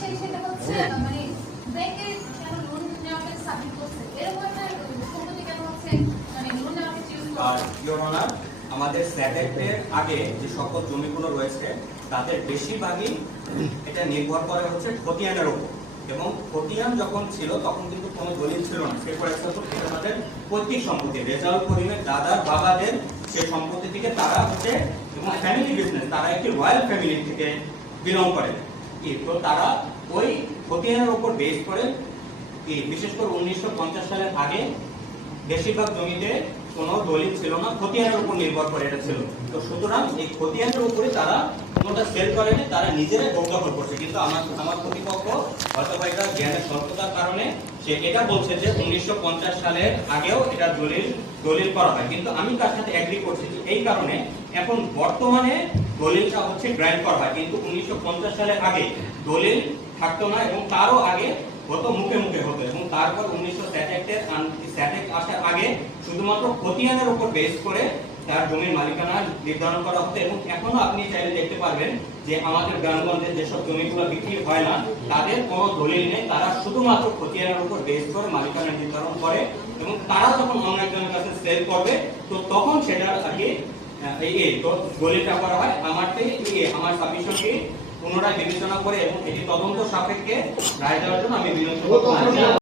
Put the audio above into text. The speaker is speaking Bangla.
সেটা হচ্ছে মানে ব্যাংকে কেন লোন নেওয়াকে সাবমিট করছে এরকম একটা সম্পত্তি কেন হচ্ছে মানে লোন নেওয়াকে চুজ করছে। ইওর অনার, আমাদের স্যাটেক্টের আগে যে সকল জমিগুলো রয়েছে তাদের বেশিরভাগই এটা নির্ভর করে হচ্ছে খতিয়ানের উপর, এবং খতিয়ান যখন ছিল তখন কিন্তু কোনো দলিল ছিল না। সে করে এটা তাদের পৈতৃক সম্পত্তি, রেজাউল করিমের দাদার বাবাদের সেই সম্পত্তি থেকে তারা হচ্ছে এবং ফ্যামিলি বিজনেস, তারা একটি রয়্যাল ফ্যামিলি থেকে বিলং করে। তো তারা ওই খতিয়ানের উপর বেস করে বিশেষ করে 1950 সালের আগে বেশিরভাগ জমিতে কোনো দলিল ছিল না, খতিয়ানের উপর নির্ভর করে এটা ছিল। তো সুতরাং এই খতিয়ানের উপরে তারা কোনোটা সেল করেনি, তারা নিজেরাই দখল করছে। কিন্তু আমার প্রতিপক্ষ হয়তো এটা জ্ঞানের স্বল্পতার কারণে সে এটা বলছে যে 1950 সালের আগেও এটা দলিল করা হয়, কিন্তু আমি তার সাথে এগ্রি করছি। এই কারণে এখন বর্তমানে দলিলটা হচ্ছে গ্র্যান্ট করা হয়, কিন্তু 1950 সালের আগে দলিল থাকতো না, এবং তারও আগে হতো মুখে মুখে হতো। এবং তারপর 1966 আসার আগে শুধুমাত্র খতিয়ানের উপর বেস করে তার জমির মালিকানা নির্ধারণ করা হতো। এবং এখনো আপনি চাইলে দেখতে পারবেন যে আমাদের গ্রামগঞ্জে যেসব জমিগুলো বিক্রি হয় না তাদের কোনো দলিল নেই, তারা শুধুমাত্র খতিয়ানের উপর বেস করে মালিকানা নির্ধারণ করে, এবং তারা যখন অন্য একজনের কাছে সেল করবে তো তখন সেটার আগে দলিলটা করা হয়। আমার সাবমিশনকে পুনরায় বিবেচনা করে এবং এটি তদন্ত সাপেক্ষে রায় দেওয়ার জন্য আমি বিনম্র